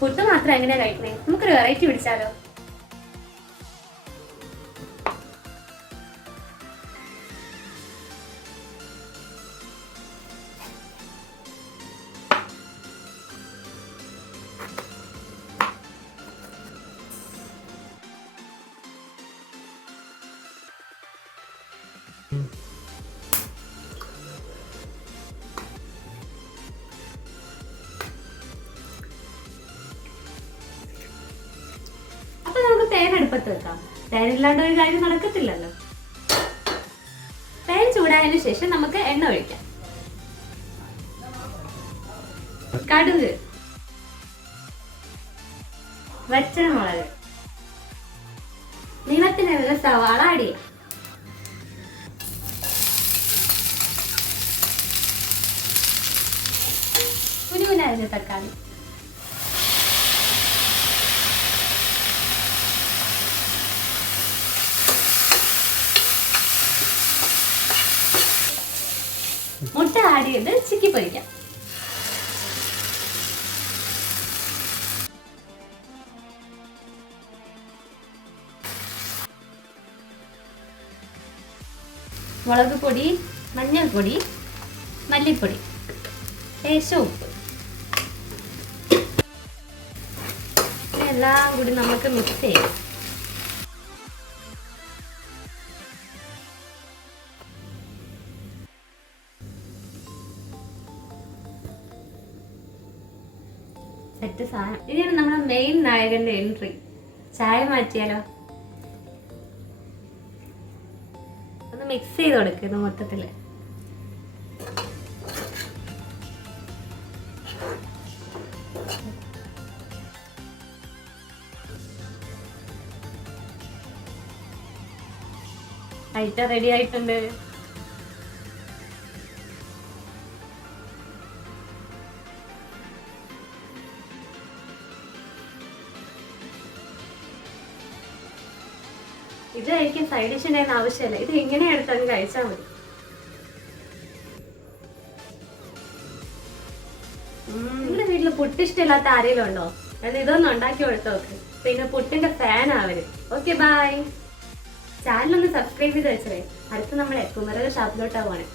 പുട്ട് മാത്രം എങ്ങനെയാ കഴിക്കണേ? നമുക്കൊരു വെറൈറ്റി പിടിച്ചാലോ? അപ്പൊ നമുക്ക് പാൻ അടുപ്പത്ത് വെക്കാം. പാൻ ഇല്ലാണ്ട് ഒരു കാര്യം നടക്കത്തില്ലല്ലോ. പാൻ ചൂടായതിനു ശേഷം നമുക്ക് എണ്ണ ഒഴിക്കാം. കടുക്, വറ്റൽമുളക്, നീളത്തിനുള്ള സവാള ആഡ് ചെയ്യാം. കുനുകുനായിരുന്ന തക്കാളി, മുട്ട ആഡ് ചെയ്ത് ചിക്കി പൊരിക്കാം. മുളക് പൊടി, മഞ്ഞൾപ്പൊടി, മല്ലിപ്പൊടി, ലേശം ഉപ്പ്, എല്ലാം കൂടി നമുക്ക് മിക്സ് ചെയ്യാം. സെറ്റ് സാധനം. ഇതാണ് നമ്മുടെ മെയിൻ നായകന്റെ എൻട്രി. ചായ മാറ്റിയാലോ? ഒന്ന് മിക്സ് ചെയ്ത് കൊടുക്കുന്നത് മൊത്തത്തില്. ഐറ്റം റെഡി ആയിട്ടുണ്ട്. ഇത് കഴിക്കാൻ സൈഡ് ഡിഷ് ഉണ്ടായിരുന്ന ആവശ്യമില്ല. ഇത് ഇങ്ങനെ എടുത്താൽ കഴിച്ചാൽ മതി. നിങ്ങളുടെ വീട്ടിൽ പുട്ട് ഇഷ്ടമില്ലാത്ത ആരെങ്കിലും ഉണ്ടോ? അത് ഇതൊന്നും ഉണ്ടാക്കി കൊടുത്തു നോക്ക്. പിന്നെ പുട്ടിന്റെ ഫാൻ ആവര്. Okay, bye. ചാനൽ ഒന്ന് സബ്സ്ക്രൈബ് ചെയ്ത് വെച്ചേ. അടുത്ത് നമ്മളെ കുമരക ഷാപ്പിലോട്ടാ പോണേ.